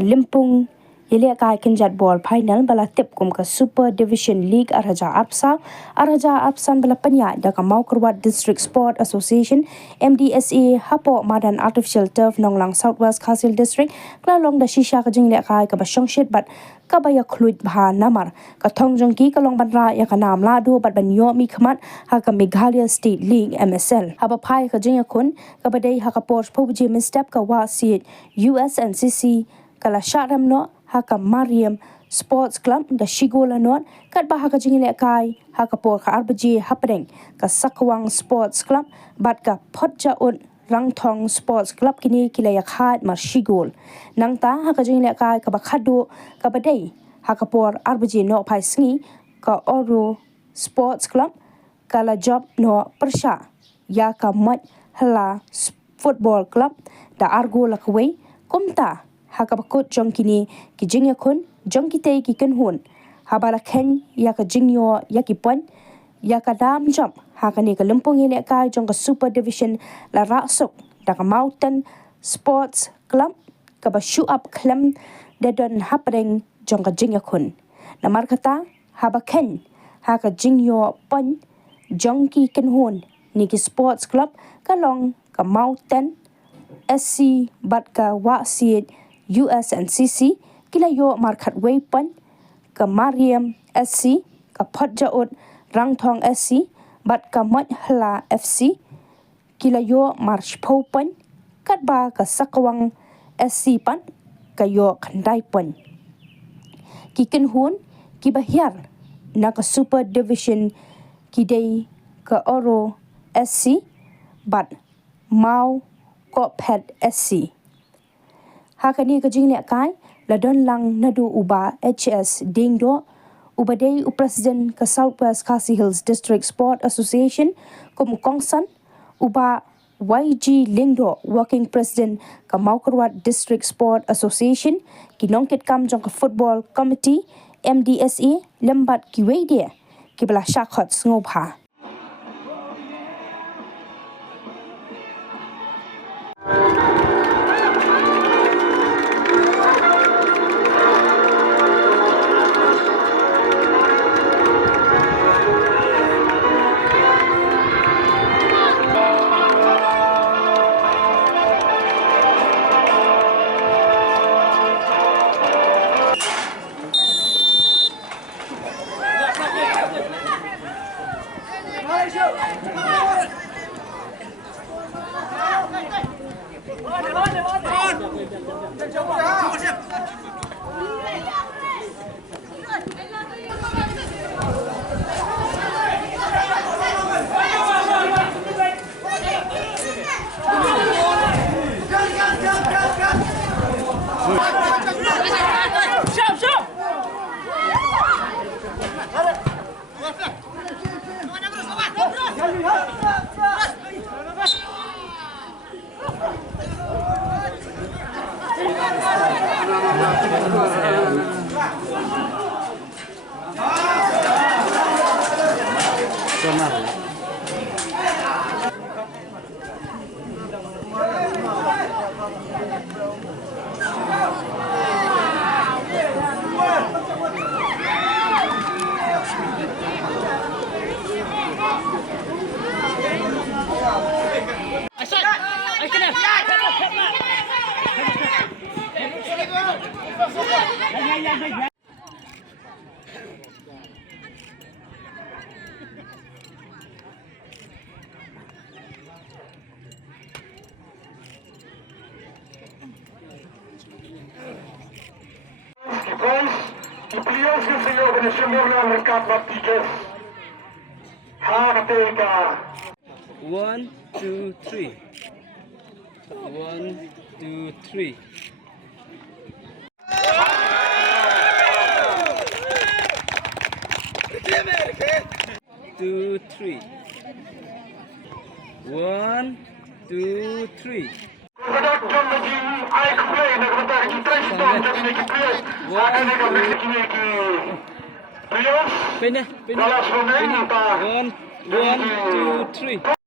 limpung ïalehkai kinjat ball phainal bala tip kum ka Super Division League Araja Apsan bala penya da ka Mawphor District Sport Association MDSA hapo madan artificial turf nonglang Southwest Khasil District klalong da shisha ka ïalehkai ka ba shongshit bat ka ba ya Khluit bha namar ka thong jong ki ka long banra ya ka nam naduh bat ban yo mi khmat ha ka Meghalaya State League MSL haba phai ka kun ka ba dei ha ka Porsche pobji misstep ka wa si USNCC kala sharam no haka Mariam Sports Club da Shigola not kat ba haka ïalehkai haka por ka arbaji hapdeng ka Sakwang Sports Club bat ka Photja un Rangthong Sports Club kini kilaya khat mar Shigol nangta haka ïalehkai ka ba khadu ka ba dei haka por arbaji no phai sngi ka Oro Sports Club kala job no persha ya ka mat hala football club da argo lakwei kumta haka bakut jong kini ki jingya kun jong kitei ki kynhun habara khen ya ka jingyo ya ki pon ya ka dam jom haka ni ka limpung ïalehkai jong ka Super Division la rasuk da ka Mawten Sports Club ka ba shoot up klem da don hapring jong ka jingya kun namar kata haba khen haka jingyo pon jong ki kynhun ni ki Sports Club ka long ka Mawten SC bat ka wa siet USNCC kila yo markat weapon ka Mariam SC ka Photja ut Rangthong SC bat ka mat hala FC kila yo march popen kat ba ka Sakwang SC pan ka yo khandai pon ki kynhun ki bahyar na ka Super Division ki dei ka Oro SC bat Mawphor SC haka ni ka ïalehkai la don lang naduh uba HS dingdo uba dei president ka Southwest Khasi Hills District Sport Association kum kongsan uba YG Lingdo working president ka Mawphor District Sport Association ki nongkit kam jong ka football committee MDSA lembat ki weide ki bala shakhot ngobha One, two, three. 1, 2, 3. Two, three. 1, 2, 3. One, 1, 2, 3.